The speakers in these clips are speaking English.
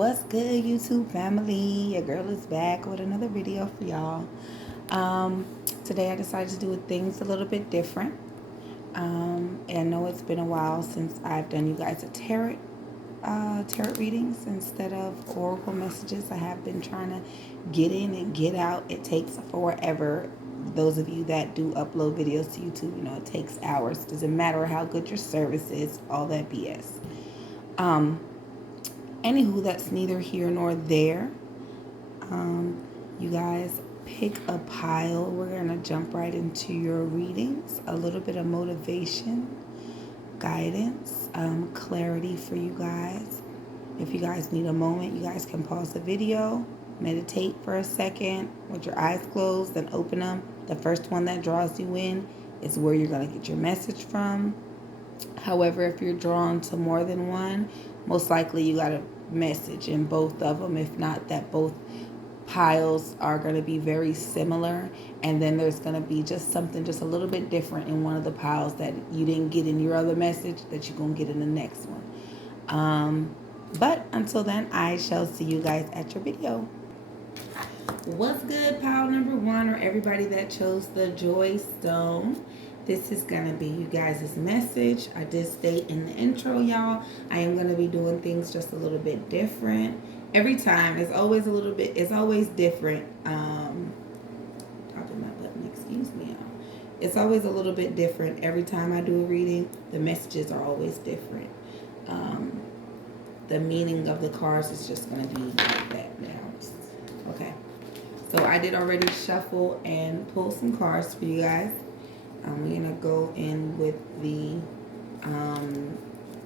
What's good, YouTube family? Your girl is back with another video for y'all. Um, Today I decided to do things a little bit different. And I know it's been a while since I've done you guys a tarot readings instead of oracle messages. I have been trying to get in and get out. It takes forever. Those of you that do upload videos to YouTube, you know it takes hours. Doesn't matter how good your service is, all that BS. Anywho, that's neither here nor there. You guys pick a pile. We're gonna jump right into your readings. A little bit of motivation, guidance, clarity for you guys. If you guys need a moment, you guys can pause the video, meditate for a second with your eyes closed, then open them. The first one that draws you in is where you're gonna get your message from. However, if you're drawn to more than one, most likely you got a message in both of them. If not, that both piles are going to be very similar, and then there's going to be just something just a little bit different in one of the piles that you didn't get in your other message that you're going to get in the next one. But until then, I shall see you guys at your video. What's good, pile number one, or everybody that chose the Joy Stone? This is going to be you guys' message. I did state in the intro, y'all, I am going to be doing things just a little bit different. Every time, it's always a little bit, it's always different. Dropping my button, excuse me, y'all. It's always a little bit different. Every time I do a reading, the messages are always different. The meaning of the cards is just going to be like that now. Okay. So I did already shuffle and pull some cards for you guys. We're going to go in with the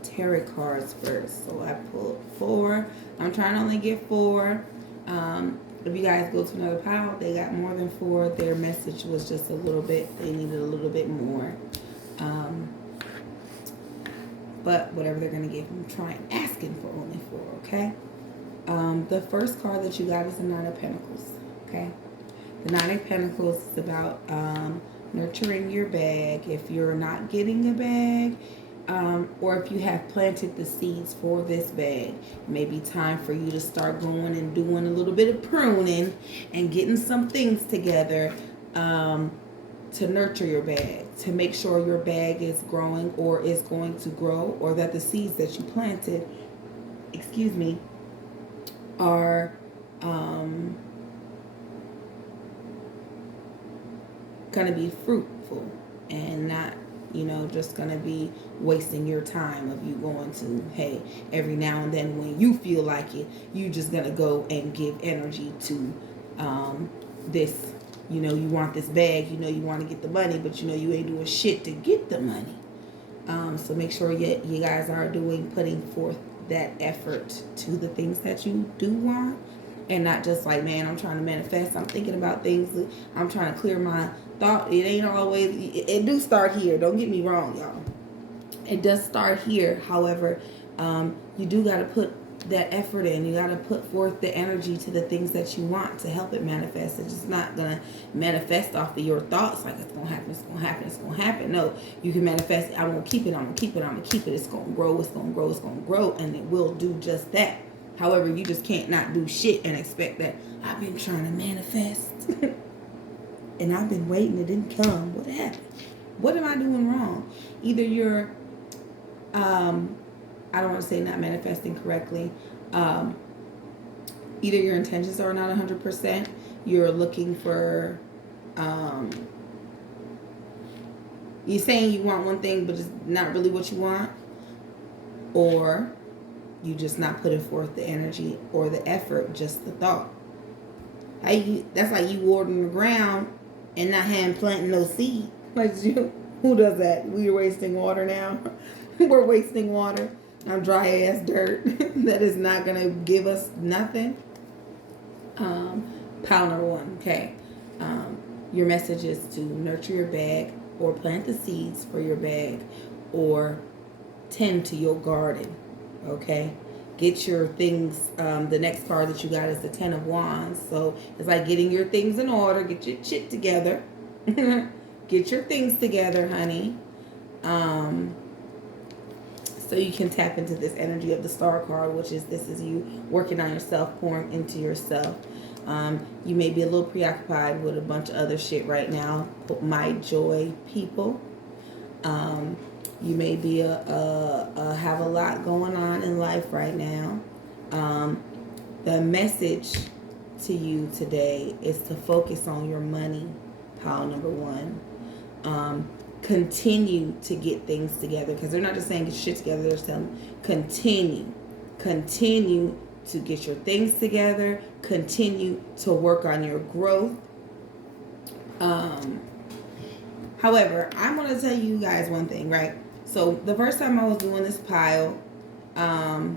tarot cards first. So I pulled 4. I'm trying to only get 4. If you guys go to another pile, they got more than 4. Their message was just a little bit, they needed a little bit more. But whatever they're going to give, I'm trying, asking for only 4, okay? The first card that you got is the Nine of Pentacles, okay? The Nine of Pentacles is about nurturing your bag. If you're not getting a bag, or if you have planted the seeds for this bag, it may be time for you to start going and doing a little bit of pruning and getting some things together to nurture your bag, to make sure your bag is growing or is going to grow, or that the seeds that you planted, excuse me, are going to be fruitful and not, you know, just going to be wasting your time of you going to, hey, every now and then when you feel like it, you just going to go and give energy to this. You know, you want this bag, you know, you want to get the money, but you know, you ain't doing shit to get the money. So make sure you guys are putting forth that effort to the things that you do want, and not just like, man, I'm trying to manifest, I'm thinking about things, I'm trying to clear my thought. It ain't always, it do start here, don't get me wrong, y'all. It does start here. However, you do got to put that effort in. You got to put forth the energy to the things that you want to help it manifest. It's just not going to manifest off of your thoughts like it's going to happen, it's going to happen, it's going to happen. No, you can manifest, I won't keep it, I'm going to keep it, I'm going to keep it. It's going to grow, it's going to grow, it's going to grow, and it will do just that. However, you just can't not do shit and expect that I've been trying to manifest and I've been waiting, it didn't come. What happened? What am I doing wrong? Either you're I don't want to say not manifesting correctly. Either your intentions are not 100%. You're looking for, you're saying you want one thing, but it's not really what you want. Or you just not putting forth the energy or the effort, just the thought. That's like you watering the ground and not having planting no seed. Like you, who does that? We're wasting water now. We're wasting water on dry ass dirt that is not gonna give us nothing. Pile number 1, okay. Your message is to nurture your bag, or plant the seeds for your bag, or tend to your garden, okay. Get your things. The next card that you got is the 10 of Wands. So it's like getting your things in order. Get your shit together. Get your things together, honey. So you can tap into this energy of the Star card, which is this is you working on yourself, pouring into yourself. You may be a little preoccupied with a bunch of other shit right now. My joy, people. You may be have a lot going on in life right now. The message to you today is to focus on your money, pile number one. Continue to get things together, because they're not just saying get shit together, they're just telling continue to get your things together, continue to work on your growth. However, I'm going to tell you guys one thing, right? So the first time I was doing this pile, I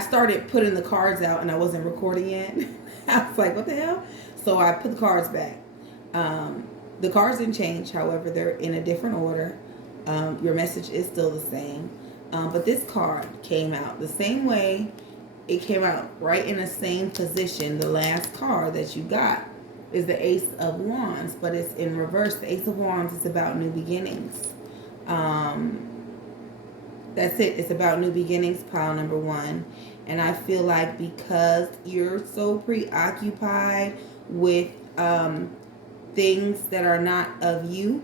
started putting the cards out and I wasn't recording yet. I was like, what the hell? So I put the cards back. The cards didn't change. However, they're in a different order. Your message is still the same. But this card came out the same way. It came out right in the same position. The last card that you got is the Ace of Wands, but it's in reverse. The Ace of Wands is about new beginnings. That's it. It's about new beginnings, pile number one. And I feel like because you're so preoccupied with things that are not of you,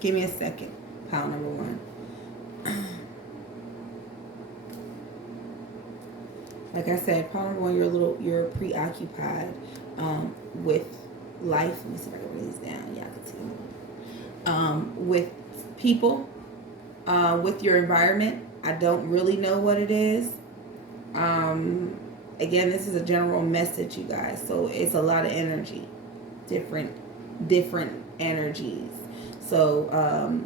give me a second, pile number one. Like I said, pile number one, you're preoccupied with life. Let me see if I can write these down. Y'all can see. With people, with your environment. I don't really know what it is. Again, this is a general message, you guys. So it's a lot of energy, different energies. So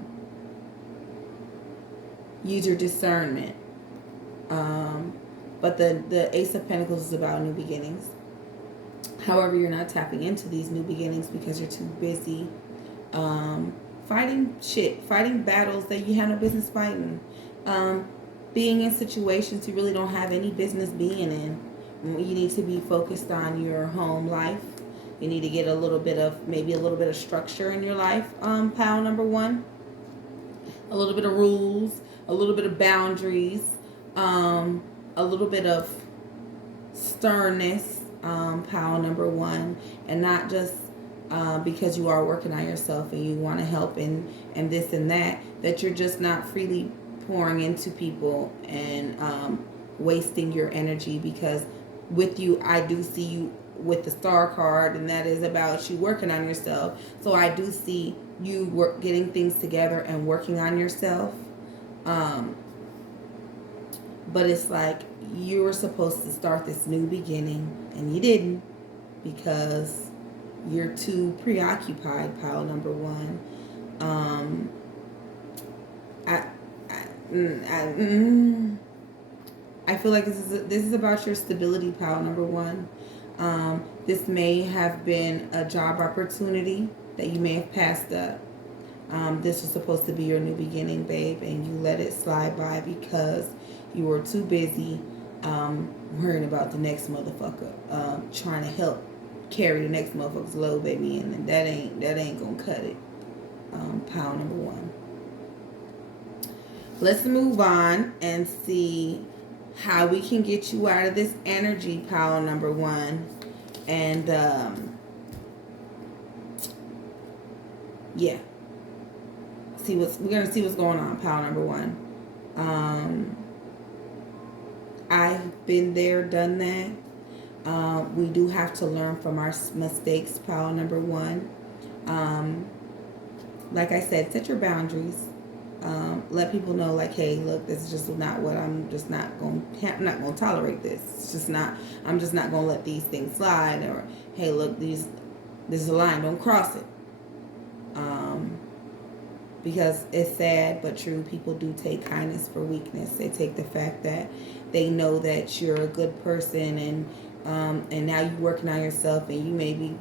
use your discernment. But the Ace of Pentacles is about new beginnings. However, you're not tapping into these new beginnings because you're too busy fighting battles that you have no business fighting. Being in situations you really don't have any business being in. You need to be focused on your home life. You need to get maybe a little bit of structure in your life, pile number one. A little bit of rules, a little bit of boundaries, a little bit of sternness, pile number one, and not just because you are working on yourself and you want to help and this and that you're just not freely pouring into people and wasting your energy. Because with you, I do see you with the Star card, and that is about you working on yourself. So I do see you getting things together and working on yourself. But it's like you were supposed to start this new beginning and you didn't, because you're too preoccupied, pile number one. I feel like this is about your stability, pile number one. This may have been a job opportunity that you may have passed up. This was supposed to be your new beginning, babe, and you let it slide by because you were too busy worrying about the next motherfucker, trying to help carry the next motherfucker's load, baby, and that ain't gonna cut it. Pile number one. Let's move on and see how we can get you out of this energy, pile number one. And yeah, we're gonna see what's going on, pile number one. I've been there, done that. We do have to learn from our mistakes, pile number one. Like I said, set your boundaries. Let people know, like, hey, look, this is just not what I'm not going to tolerate this. It's just not, I'm just not going to let these things slide. Or, hey, look, this is a line, don't cross it. Because it's sad but true, people do take kindness for weakness. They take the fact that they know that you're a good person, and now you're working on yourself, and you may be,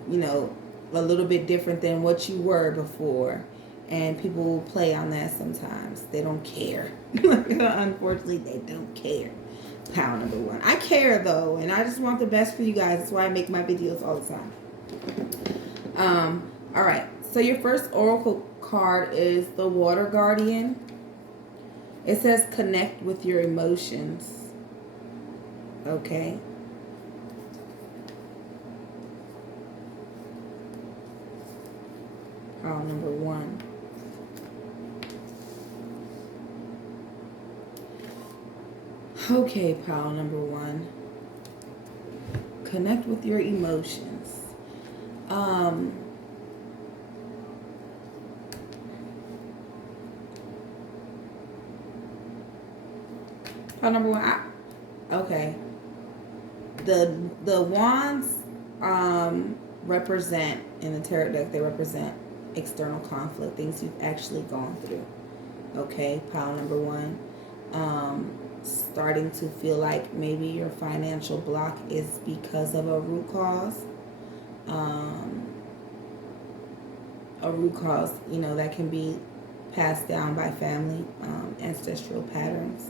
a little bit different than what you were before. And people will play on that sometimes. They don't care. Unfortunately, they don't care. Pile number one. I care though, and I just want the best for you guys. That's why I make my videos all the time. All right. So your first oracle card is the Water Guardian. It says connect with your emotions. Okay. Pile number one. Okay, pile number one. Connect with your emotions. Pile number one. Okay. The wands represent, in the tarot deck, they represent external conflict, things you've actually gone through. Okay, pile number one. Starting to feel like maybe your financial block is because of a root cause. A root cause, you know, that can be passed down by family, ancestral patterns,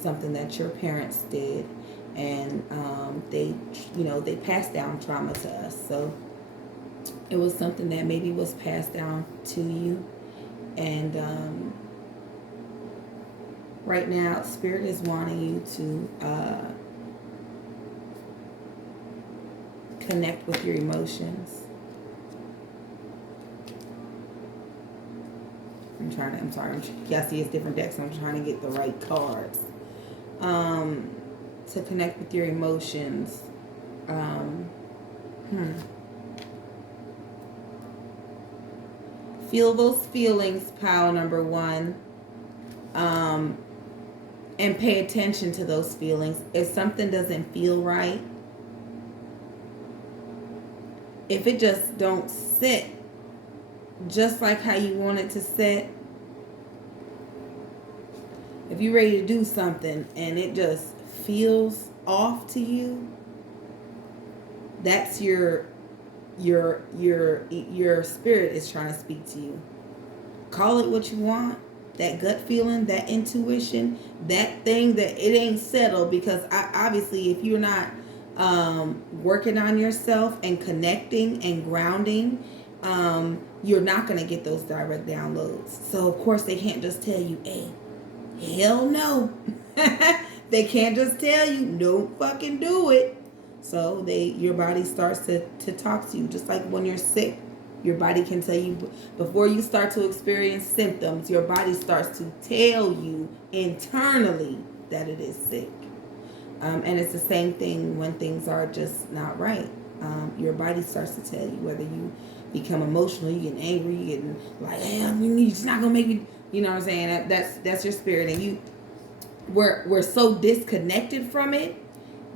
something that your parents did, and they passed down trauma to us. So it was something that maybe was passed down to you, and right now, Spirit is wanting you to connect with your emotions. I'm sorry, y'all see it's different decks, so I'm trying to get the right cards. To connect with your emotions. Feel those feelings, pile number one. And pay attention to those feelings. If something doesn't feel right, if it just don't sit just like how you want it to sit, if you're ready to do something and it just feels off to you, that's your spirit is trying to speak to you. Call it what you want. That gut feeling, that intuition, that thing that it ain't settled, because obviously if you're not working on yourself and connecting and grounding, you're not going to get those direct downloads. So of course they can't just tell you, hey, hell no. They can't just tell you, don't fucking do it. So your body starts to talk to you, just like when you're sick. Your body can tell you, before you start to experience symptoms, your body starts to tell you internally that it is sick. And it's the same thing when things are just not right. Your body starts to tell you, whether you become emotional, you get angry, you getting like, hey, it's not going to make me, you know what I'm saying? That's your spirit. And we're so disconnected from it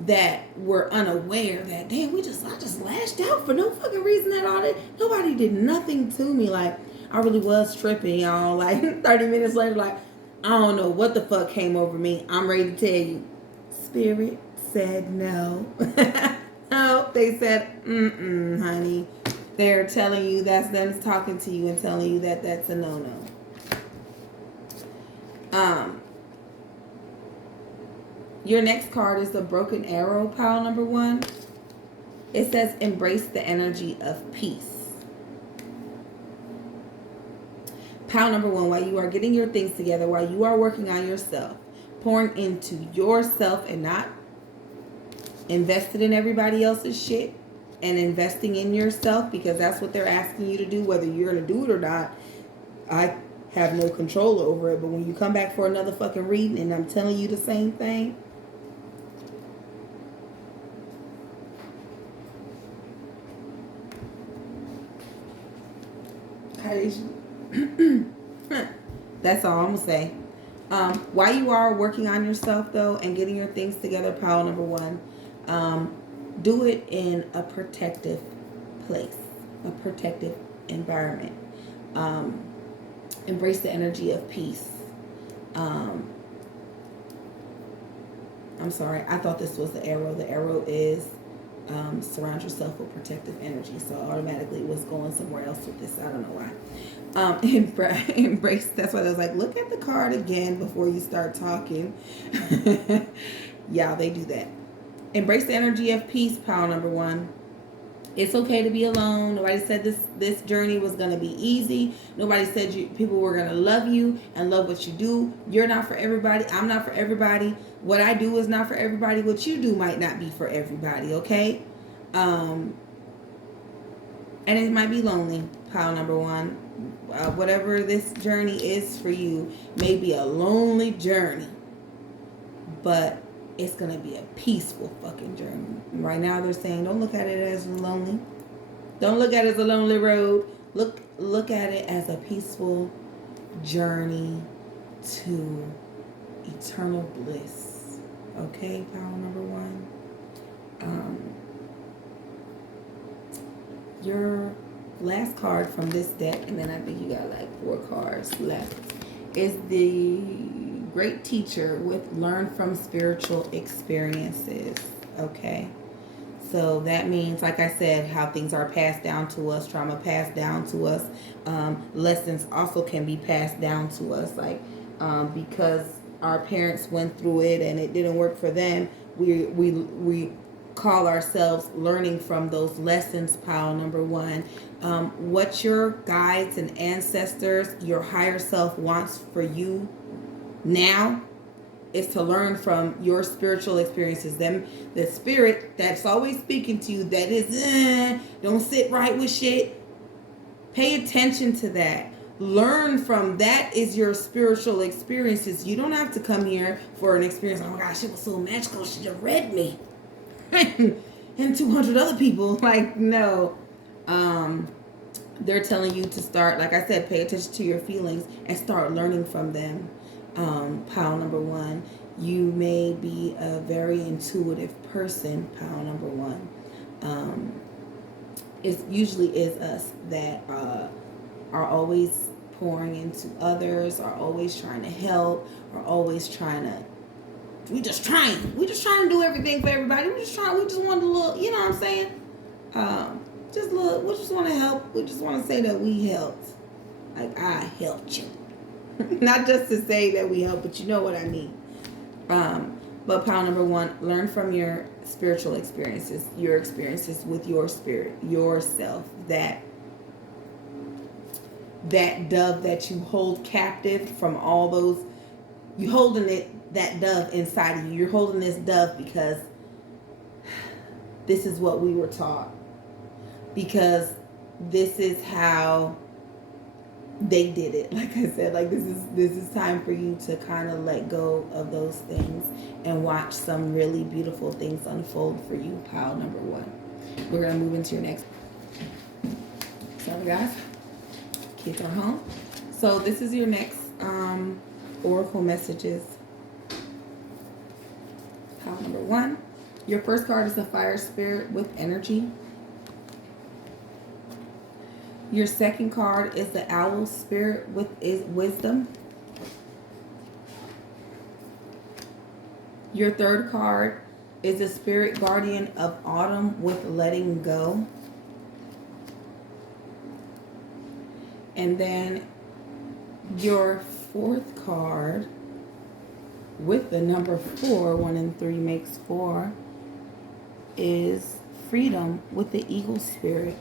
that we're unaware that, damn, I just lashed out for no fucking reason at all. Nobody did nothing to me. Like, I really was tripping, y'all. Like, 30 minutes later, like, I don't know what the fuck came over me. I'm ready to tell you. Spirit said no. No, they said, honey. They're telling you, that's them talking to you and telling you that that's a no-no. Your next card is the Broken Arrow, pile number one. It says, embrace the energy of peace. Pile number one, while you are getting your things together, while you are working on yourself, pouring into yourself and not invested in everybody else's shit, and investing in yourself, because that's what they're asking you to do, whether you're going to do it or not. I have no control over it, but when you come back for another fucking reading and I'm telling you the same thing, that's all I'm gonna say. While you are working on yourself though and getting your things together, pile number one, do it in a protective place, a protective environment. Embrace the energy of peace. I'm sorry, I thought this was the arrow. The arrow is surround yourself with protective energy. So automatically it was going somewhere else with this. I don't know why. Embrace. That's why I was like, look at the card again before you start talking. Yeah, they do that. Embrace the energy of peace, pile number one. It's okay to be alone. Nobody said this journey was gonna be easy. Nobody said people were gonna love you and love what you do. You're not for everybody. I'm not for everybody. What I do is not for everybody. What you do might not be for everybody. Okay, and it might be lonely. Pile number one. Whatever this journey is for you may be a lonely journey, but it's gonna be a peaceful fucking journey. Right now they're saying don't look at it as lonely. Don't look at it as a lonely road. Look at it as a peaceful journey to eternal bliss. Okay, power number one. Your last card from this deck, and then I think you got like 4 cards left, is the Great Teacher with Learn from Spiritual Experiences. Okay, so that means, like I said, how things are passed down to us, trauma passed down to us. Lessons also can be passed down to us, like because our parents went through it and it didn't work for them. We call ourselves learning from those lessons. Pile number one. What your guides and ancestors, your higher self, wants for you now is to learn from your spiritual experiences. Them, the spirit that's always speaking to you, that is don't sit right with shit. Pay attention to that. Learn from that. Is your spiritual experiences. You don't have to come here for an experience. Oh my gosh, it was so magical. She just read me. And 200 other people. Like, no. They're telling you to start, like I said, pay attention to your feelings and start learning from them. Pile number one. You may be a very intuitive person. Pile number one. It usually is us that are always pouring into others, are always trying to help, are always trying to. We just trying to do everything for everybody. We just want a little, you know what I'm saying? We just want to help. We just want to say that we helped. Like, I helped you. Not just to say that we help, but you know what I mean. But pile number one, learn from your spiritual experiences, your experiences with your spirit, yourself, that dove that you hold captive from all those, you holding that dove inside of you. You're holding this dove because this is what we were taught. Because this is how they did it. Like I said, like this is time for you to kind of let go of those things and watch some really beautiful things unfold for you. Pile number one. We're gonna move into your next. Sorry guys, kids are home. So this is your next oracle messages. Pile number one. Your first card is the Fire Spirit with energy. Your second card is the Owl Spirit with wisdom. Your third card is the Spirit Guardian of Autumn with letting go. And then your fourth card with the number 4, 1 and 3 makes 4, is Freedom with the Eagle Spirit.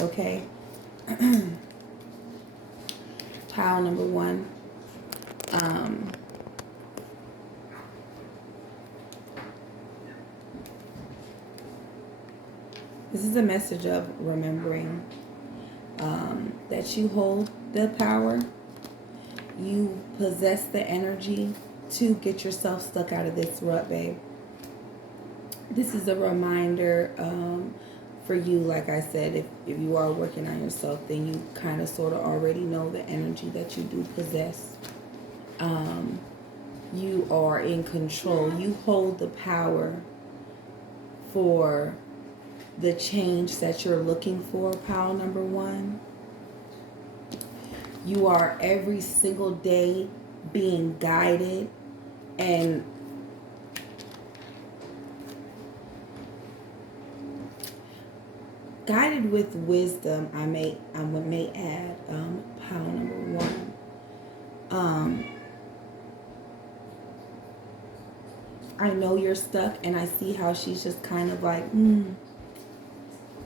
Okay. Pile number one. This is a message of remembering that you hold the power. You possess the energy to get yourself stuck out of this rut, babe. This is a reminder for you, like I said, if you are working on yourself, then you kind of sort of already know the energy that you do possess. You are in control. You hold the power for the change that you're looking for, pile number one. You are every single day being guided and guided with wisdom. I may add, pile number one. I know you're stuck, and I see how she's just kind of like,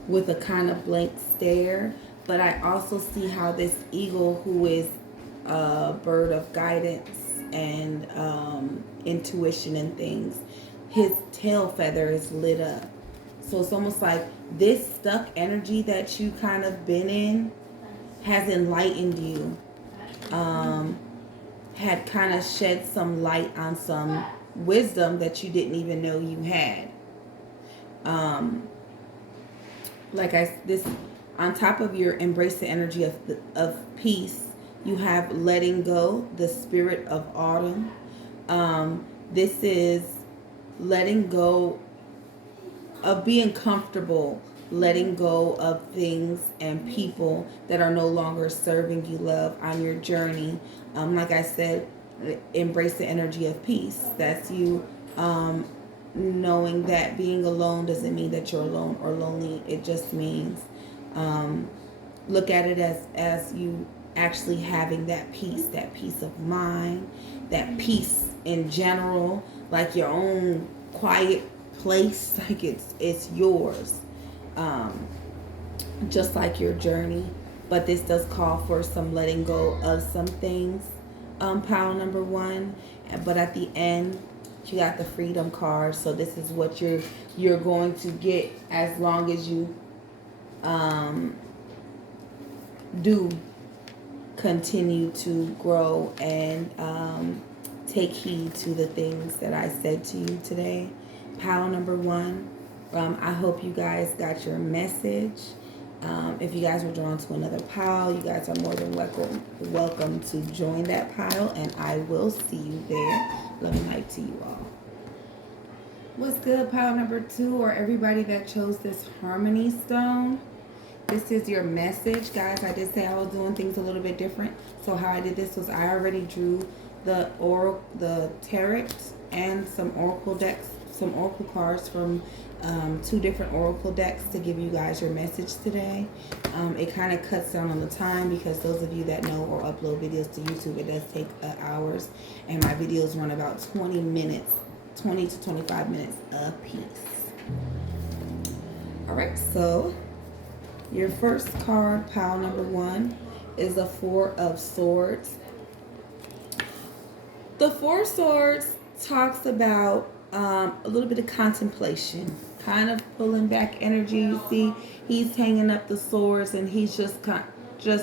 with a kind of blank stare. But I also see how this eagle, who is a bird of guidance and intuition and things, his tail feather is lit up. So it's almost like this stuck energy that you kind of been in has enlightened you, had kind of shed some light on some wisdom that you didn't even know you had. This on top of your embrace the energy of peace, you have letting go, the spirit of autumn. This is letting go of being comfortable, letting go of things and people that are no longer serving you love on your journey. Like I said, embrace the energy of peace. That's you knowing that being alone doesn't mean that you're alone or lonely. It just means look at it as you actually having that peace of mind, that peace in general, like your own quiet place, like it's yours, just like your journey. But this does call for some letting go of some things, pile number one. But at the end, you got the freedom card. So this is what you're going to get as long as you do continue to grow and take heed to the things that I said to you today. Pile number one. I hope you guys got your message. If you guys were drawn to another pile, you guys are more than welcome to join that pile, and I will see you there. Love and light to you all. What's good, pile number two, or everybody that chose this Harmony Stone? This is your message, guys. I did say I was doing things a little bit different. So how I did this was I already drew the tarot and some oracle decks, some oracle cards from 2 different oracle decks to give you guys your message today. It kind of cuts down on the time because those of you that know or upload videos to YouTube, it does take hours, and my videos run about 20 to 25 minutes a piece. All right, so your first card, pile number one, is a 4 of Swords. The 4 of Swords talks about a little bit of contemplation, kind of pulling back energy. You see, he's hanging up the swords and he's just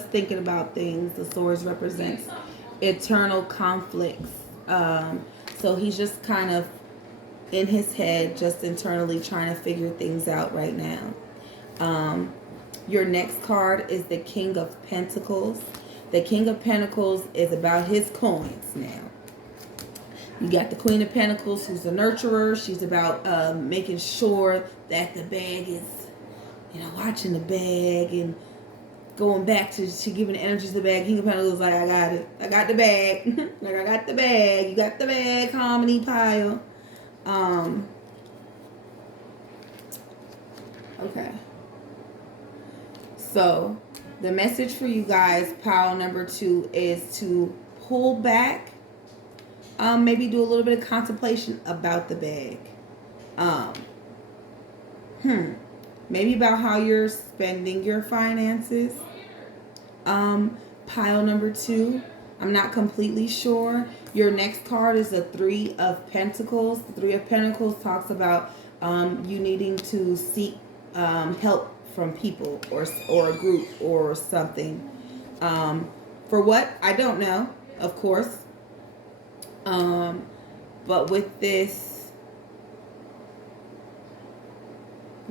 thinking about things. The swords represents eternal conflicts. So he's just kind of in his head, just internally trying to figure things out right now. Your next card is the King of Pentacles. The King of Pentacles is about his coins now. You got the Queen of Pentacles, who's a nurturer. She's about making sure that the bag is, watching the bag and going back to giving the energy to the bag. King of Pentacles is like, I got it. I got the bag. Like, I got the bag. You got the bag, Harmony pile. Okay. So, the message for you guys, pile number 2, is to pull back. Maybe do a little bit of contemplation about the bag. Maybe about how you're spending your finances. Pile number 2, I'm not completely sure. Your next card is the 3 of Pentacles. The 3 of Pentacles talks about you needing to seek help from people or a group or something. For what? I don't know, of course. But with this,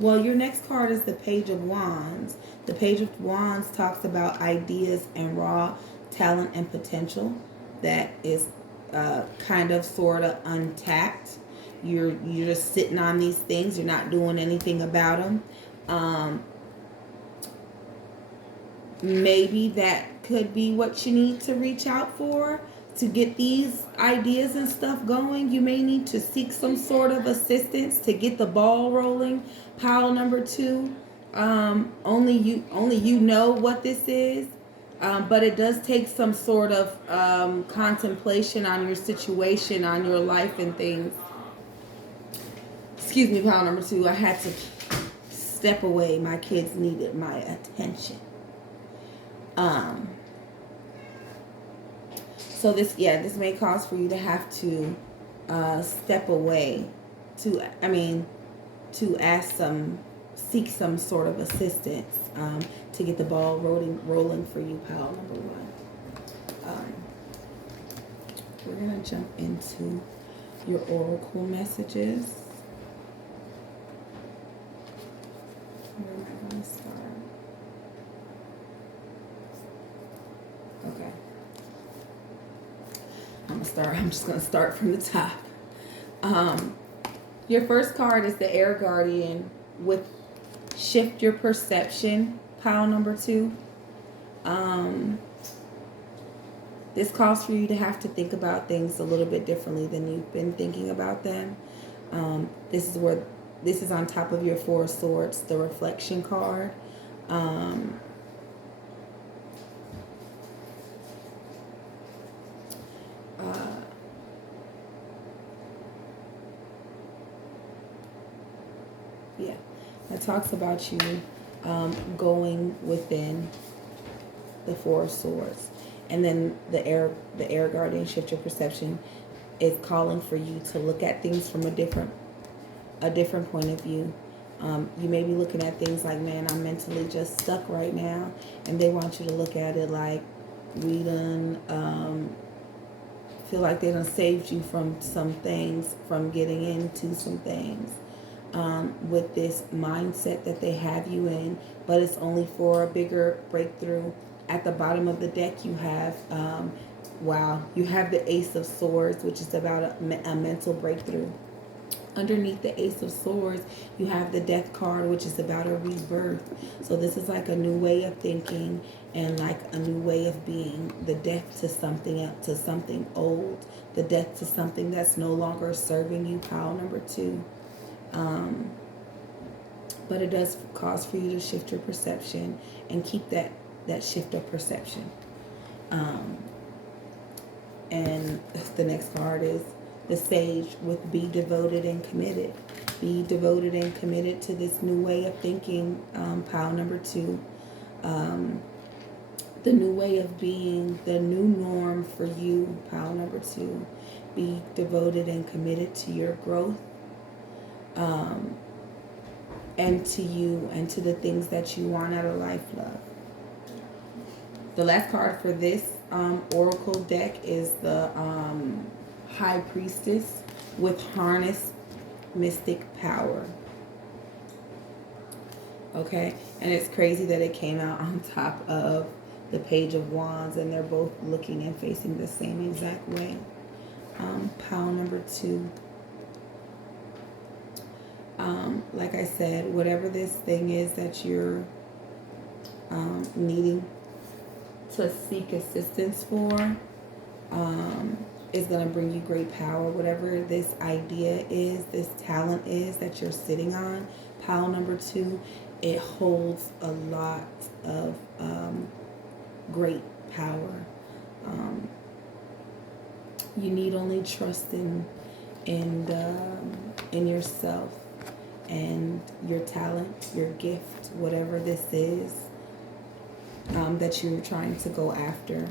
well, your next card is the Page of Wands. The Page of Wands talks about ideas and raw talent and potential that is kind of sort of untapped. You're just sitting on these things. You're not doing anything about them. Maybe that could be what you need to reach out for to get these ideas and stuff going. You may need to seek some sort of assistance to get the ball rolling. Pile number 2, only you know what this is, but it does take some sort of contemplation on your situation, on your life and things. excuse me, pile number 2, I had to step away. My kids needed my attention. So this may cause for you to have to step away to seek some sort of assistance to get the ball rolling for you, pile number 1. We're gonna jump into your oracle messages. Where am I gonna start? Okay. I'm just gonna start from the top. Your first card is the Air Guardian with shift your perception, pile number 2. This calls for you to have to think about things a little bit differently than you've been thinking about them. This is on top of your 4 of Swords, the reflection card. It talks about you going within the 4 of Swords. And then the air guardian, shift your perception, is calling for you to look at things from a different point of view. You may be looking at things like, man, I'm mentally just stuck right now, and they want you to look at it like, we done feel like they done saved you from some things, from getting into some things, with this mindset that they have you in, but it's only for a bigger breakthrough. At the bottom of the deck, you have, you have the Ace of Swords, which is about a mental breakthrough. Underneath the Ace of Swords, you have the Death card, which is about a rebirth. So this is like a new way of thinking and like a new way of being. The death to something old. The death to something that's no longer serving you, pile number 2. But it does cause for you to shift your perception and keep that shift of perception. And the next card is the Sage with be devoted and committed. Be devoted and committed to this new way of thinking, pile number 2. The new way of being, the new norm for you, pile number 2. Be devoted and committed to your growth, and to you and to the things that you want out of life, love. The last card for this oracle deck is the High Priestess with harness mystic power. Okay, and it's crazy that it came out on top of the Page of Wands, and they're both looking and facing the same exact way. Pile number 2. Like I said, whatever this thing is that you're needing to seek assistance for, is going to bring you great power. Whatever this idea is, this talent is that you're sitting on, pile number 2, it holds a lot of great power. You need only trust in yourself and your talent, your gift, whatever this is that you're trying to go after.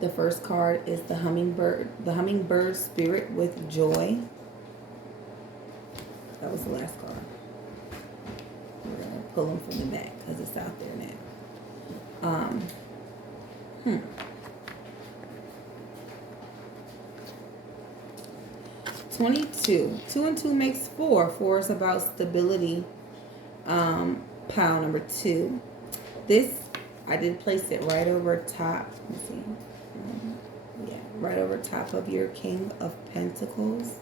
The first card is the hummingbird spirit with joy. That was the last card. We're going to pull them from the back because it's out there now. 22. 2 and 2 makes 4. 4 is about stability. Pile number 2. This, I did place it right over top. Let me see. Right over top of your King of Pentacles.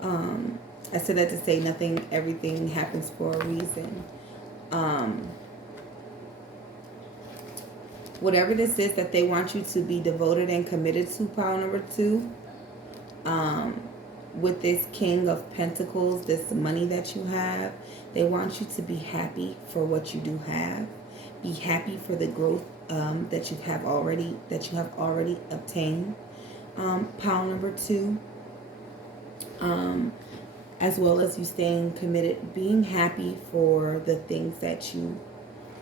I said that to say everything happens for a reason. Whatever this is that they want you to be devoted and committed to, pile number 2. With this King of Pentacles, this money that you have, they want you to be happy for what you do have. Be happy for the growth that you have already obtained. Pile number 2. As well as you staying committed, being happy for the things that you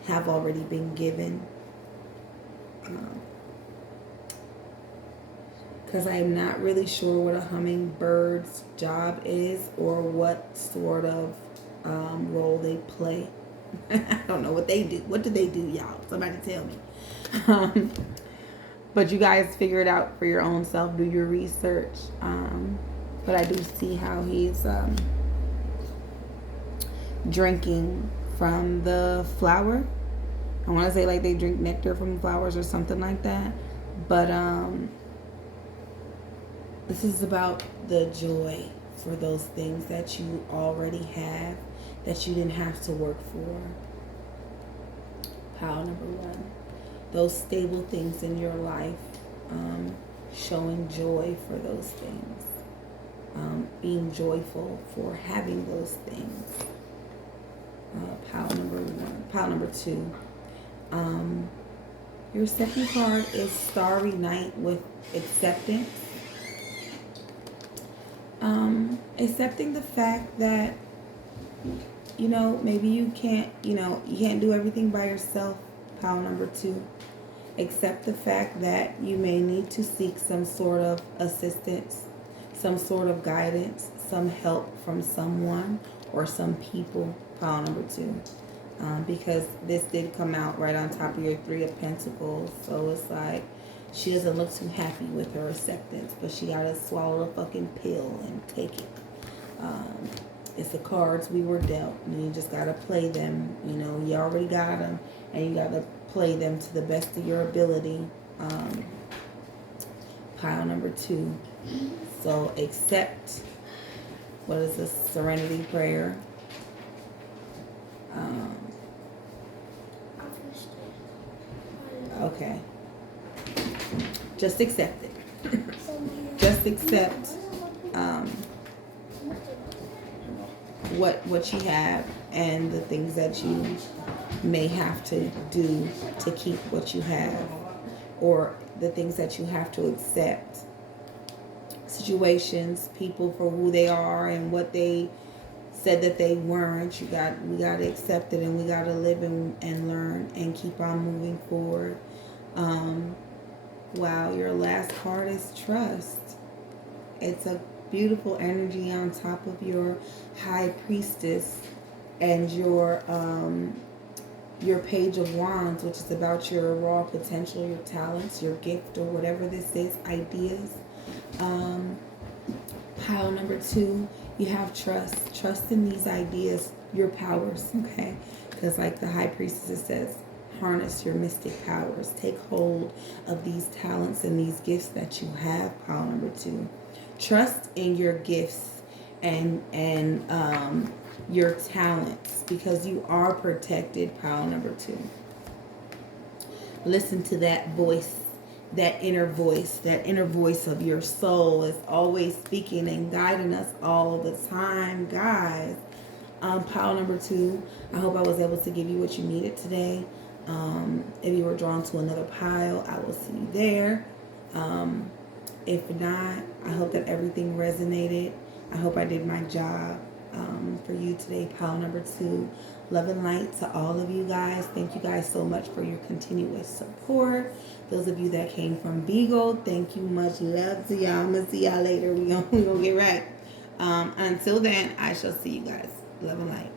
have already been given. Because I'm not really sure what a hummingbird's job is or what sort of role they play. I don't know what they do. What do they do, y'all? Somebody tell me. But you guys figure it out for your own self. Do your research. But I do see how he's drinking from the flower. I want to say like they drink nectar from flowers or something like that. But this is about the joy for those things that you already have, that you didn't have to work for. Pile number 1. Those stable things in your life, showing joy for those things. Being joyful for having those things. Pile number 1. Pile number 2. Your second card is Starry Night with acceptance. Accepting the fact that, you know, maybe you can't do everything by yourself. Pile number 2. Accept the fact that you may need to seek some sort of assistance, some sort of guidance, some help from someone or some people. Pile number 2. Because this did come out right on top of your 3 of Pentacles. So it's like she doesn't look too happy with her acceptance, but she got to swallow a fucking pill and take it. It's the cards we were dealt, and you just got to play them. You know, you already got them, and you got to play them to the best of your ability. Pile number 2. So accept, what is this, serenity prayer. Okay. Just accept it. Just accept what you have and the things that you may have to do to keep what you have, or the things that you have to accept. Situations, people for who they are and what they said that they weren't. We got to accept it, and we got to live and learn and keep on moving forward. Wow, your last card is trust. It's a beautiful energy on top of your High Priestess and your Page of Wands, which is about your raw potential, your talents, your gift, or whatever this is, ideas. Pile number 2, you have trust. Trust in these ideas, your powers, okay? Because like the High Priestess says, harness your mystic powers. Take hold of these talents and these gifts that you have. Pile number 2. Trust in your gifts and your talents, because you are protected. Pile number 2. Listen to that voice, that inner voice of your soul is always speaking and guiding us all the time, guys. Pile number 2, I hope I was able to give you what you needed today. If you were drawn to another pile, I will see you there. If not, I hope that everything resonated. I hope I did my job for you today. Pile number 2. Love and light to all of you guys. Thank you guys so much for your continuous support. Those of you that came from Beagle, thank you. Much love to y'all. I'm going to see y'all later. We're gonna get right. Until then, I shall see you guys. Love and light.